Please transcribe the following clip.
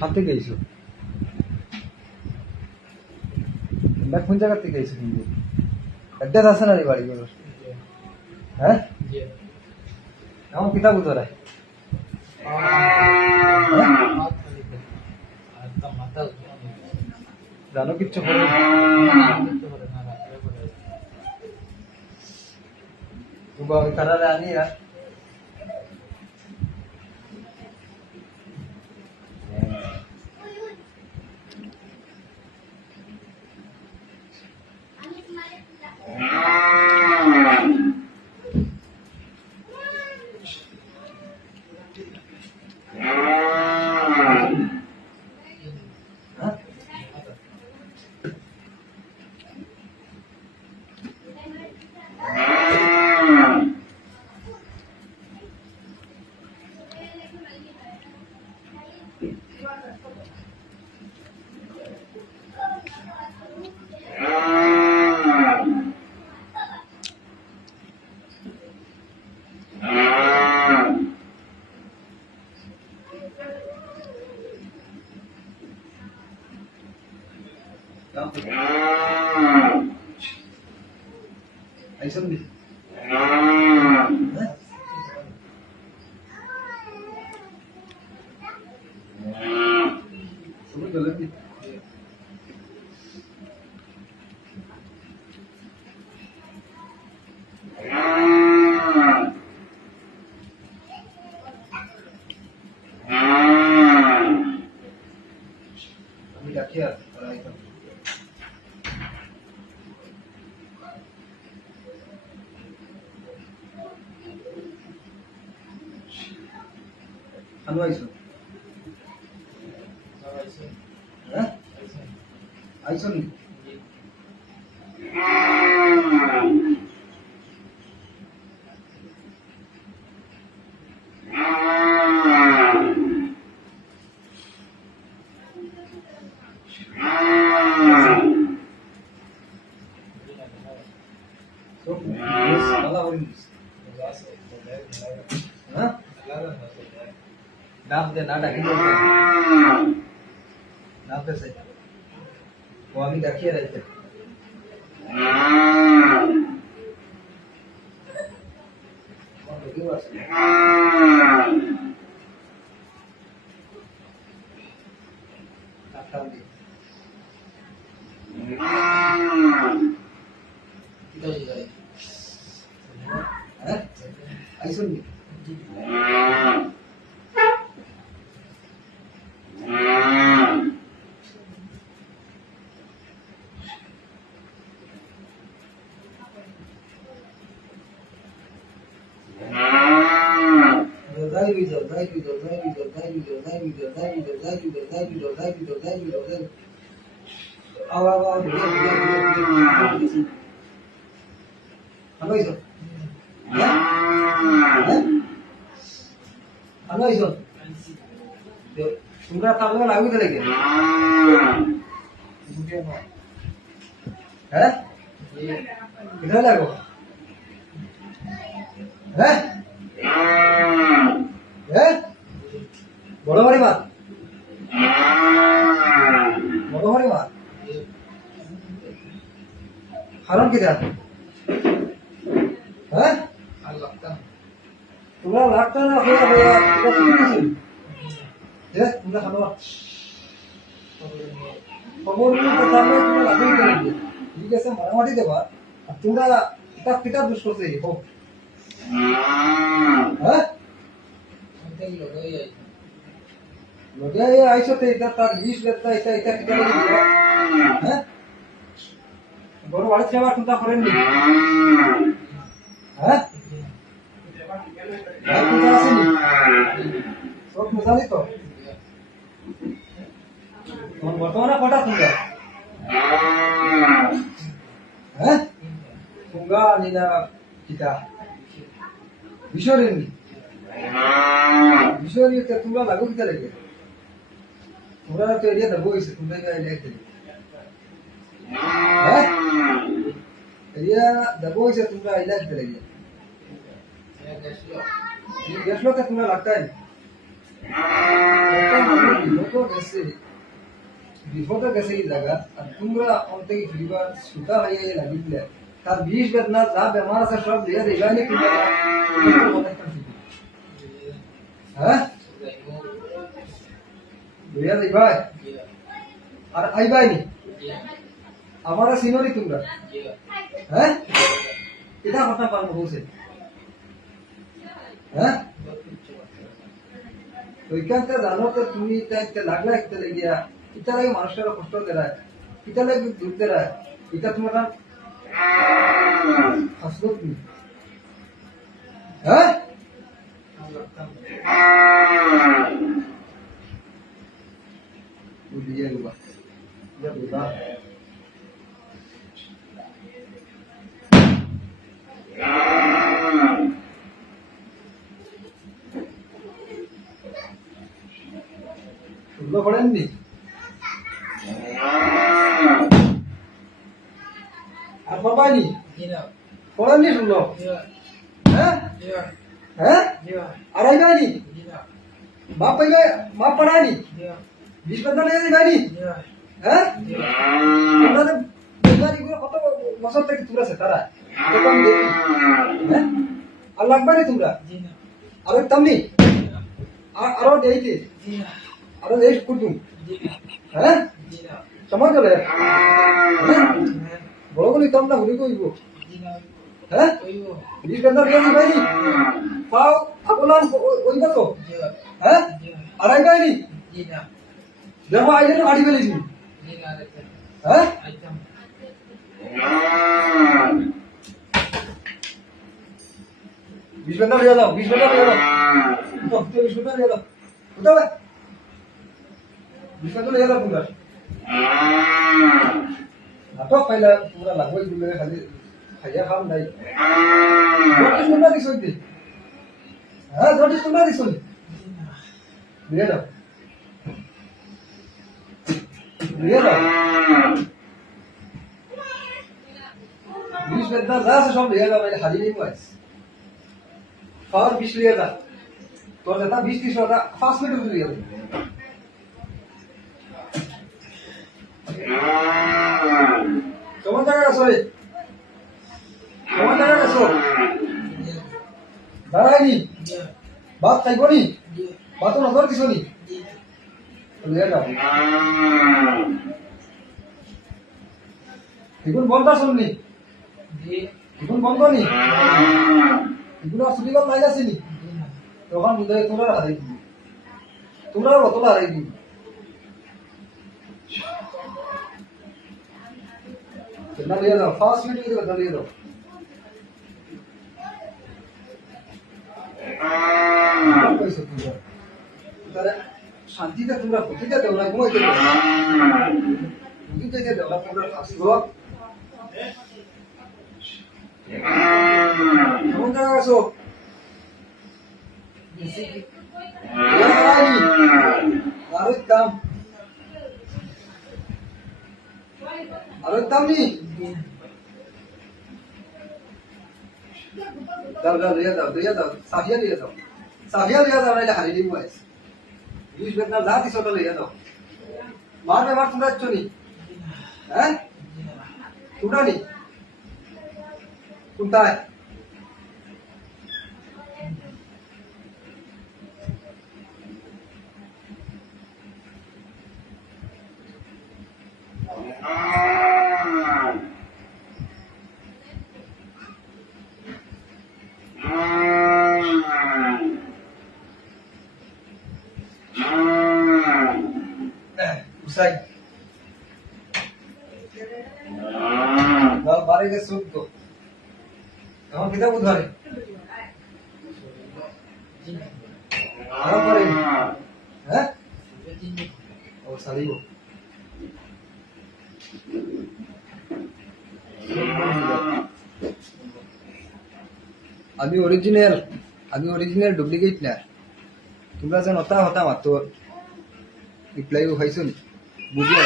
হাত থেকে এসো তোমরা কোন জায়গা থেকে এসো কিন্তু অ্যাড্রেস আছে না রে বাড়িগুলোর হ্যাঁ এমন কিতাব তোরা জানো কিচ্ছু করে তবু আমি কারারে আনি আর ऐसा नहीं समझ गलत नहीं अभी रखिए पढ़ाई कर हेलो आइसो हैं आइसो नहीं तो बस वाला और हाँ नाम दे ना डाकी दो नाम पे सही वो अभी डाकिए रहते और लगी बस नाम दे किधर जाए हैं ऐसा नहीं তোমরা তার লগে লাগি দিলে কে হ্যাঁ কিধর লাগো হ্যাঁ হ্যাঁ বড় বড় মা বড় বড় মা কারণ কি জানো হ্যাঁ তোমরা লাগতো না হয়ে হয়ে এটা শুনেছি দেখ তোমরা খানো খবর নিয়ে কথা বলে তোমরা লাগেই করবে ঠিক আছে মারামারি দেবা আর তোমরা কিতাব কিতাব দুষ করতে হোক হ্যাঁ লগে আইছো তো এটা তার বিষ লেতা এটা এটা কিতাব হ্যাঁ বড় বাড়ি যাওয়া চিন্তা করেননি হ্যাঁ সব মজালি তো বর্তমানে কটা তোমরা হ্যাঁ তোমরা নিনা কিতা বিশ্বরেনি বিশ্বরিতে তোমরা লাগো কিতা লাগে তোমরা তো এরিয়া দেবো হইছে তোমরা এরিয়া দেখতে হ্যাঁ এরিয়া দেবো হইছে তোমরা এরিয়া দেখতে লাগে ये गैस लो का तुम्हें लगता है বিপদ গেছে, বিপদ গেছে এই জায়গা, আর তোমরা অন্তে ফিরিবার সুতা হয়ে লাগিলে তার বিষ বেদনা যা বেমার আছে সব দিয়ে দেবে নি তোমরা। হ্যাঁ দিয়া দিবাই আর আইবাই নি আমারা সিনোরি তোমরা। হ্যাঁ এটা কথা পারবো বলছে। হ্যাঁ ওইখানটা জানো তো তুমি লাগলে একটা লেগিয়া এটা লাগে মানুষের কষ্ট দেয়, এটা লাগে দুঃখ দেয়, এটা তোমার হাসলো তুমি। হ্যাঁ দিয়ে দিবা দিবা শুনলো পড়েননি আর পাবাইনি পড়েননি শুনলো। হ্যাঁ হ্যাঁ আর আইবাইনি বাপ পাইবে বাপ পড়ায়নি বিশ বেদনা লেগে যাইবাইনি। হ্যাঁ আপনাদের বেদনাগুলো কত বছর থেকে তোমরা আছে তারা তখন দেখি। হ্যাঁ আর লাগবানি তোমরা আরো তামনি আরো দেইতে আরো দেশ কুটুম। হ্যাঁ সমাজ চলে বড় বলি তোমরা হুড়ি কইব। হ্যাঁ বিশ বেদনা লেগে যাইবাইনি পাও আপনার ওইবা তো। হ্যাঁ আর আইবাইনি দেখো আইলে তো গাড়ি ফেলেছি। হ্যাঁ বিশ বেদনা লিয়ে যাও, বিশ বেদনা লিয়ে যাও, বিশ বেদনা লিয়ে যাও, কোথায় বিশ বেদনা লিয়ে যাও তোমরা। নাটক পাইলা তোমরা লাগবে দিলে খালি খাইয়া খাম নাই। জটিস তোমরা দিছ দি। হ্যাঁ জটিস তোমরা দিছ লিয়ে যাও লিয়ে যাও বিশ বেদনা যা আছে সব লিয়ে যাও, হাজি নেই পাইস খাওয়ার বিশ লিয়ে যা তোর যেটা 20-30 টাকা 5 মিনিট লিয়ে যাবে। কেমন টাকা গেছো রে, কেমন টাকা গেছো দাঁড়ায়নি ভাত খাইব নি ভাত নজর দিছ নি লিয়ে যাও। এগুলো বন্ধ শুননি এগুলো বন্ধ নি এগুলো ছুটি কম নাই আসেনি তখন বুঝে তোমরা হারাই দিবি, তোমরা অতটা হারাই দিবি। লিয়ে যাও 5 মিনিট লিয়ে যাও। শান্তিতে তোমরা প্রতিটা দেও না ঘুমাইতে দেও না তোমরা আসলো। কেমন জায়গা আছো আরো দাম আরো দাম নি দাও দাও লিয়ে দাও লিয়ে দাও সাফিয়া লিয়ে দাও সাফিয়া লিয়ে দাও নাইলে হারিয়ে দিব আইস বিশ বেদনা যা দিছ তো লিয়ে দাও। মারবে মার তোমরা চনি। হ্যাঁ তোমরা নি কোনটায় উসাই দাও বারে গে সুপ তো এখন কিতা বুঝারে আরো করে। হ্যাঁ ও সালিও আমি অরিজিনাল ডুপ্লিকেট না। তোমরা যেন হতা হতা মাত্র রিপ্লাইও খাইছো নি বুঝিয়ে